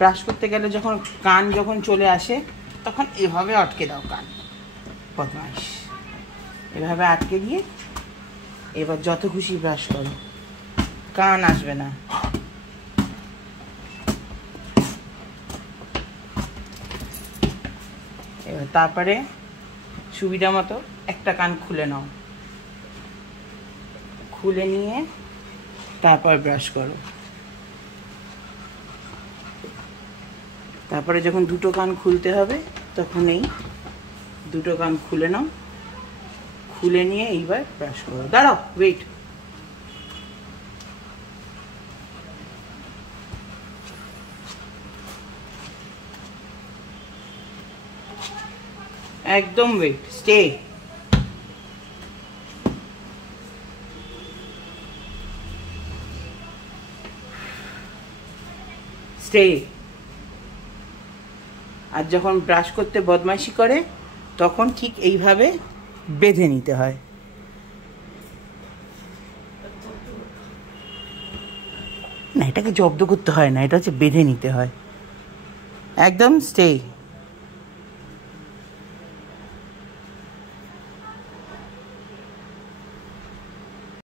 Brush করতে গেলে যখন কান যখন চলে আসে তখন এভাবে আটকে দাও কান, বদমাইশ। এভাবে আটকে দিয়ে এবার যত খুশি ব্রাশ করো, কান আসবে না। এবার তারপরে সুবিধা মতো একটা কান খুলে নাও, খুলে নিয়ে তারপর ব্রাশ করো। তারপরে যখন দুটো কান খুলতে হবে তখন এই দুটো কান খুলে নাও, খুলে নিয়ে এইবার ব্রাশ করো। দাঁড়াও, ওয়েট। একদম ওয়েট, স্টে। স্টে। আর যখন ব্রাশ করতে বদমাইশি করে তখন ঠিক এইভাবে বেঁধে নিতে হয়। না, এটাকে জব্দ করতে হয় না, এটা হচ্ছে বেঁধে নিতে হয়। একদম স্টে।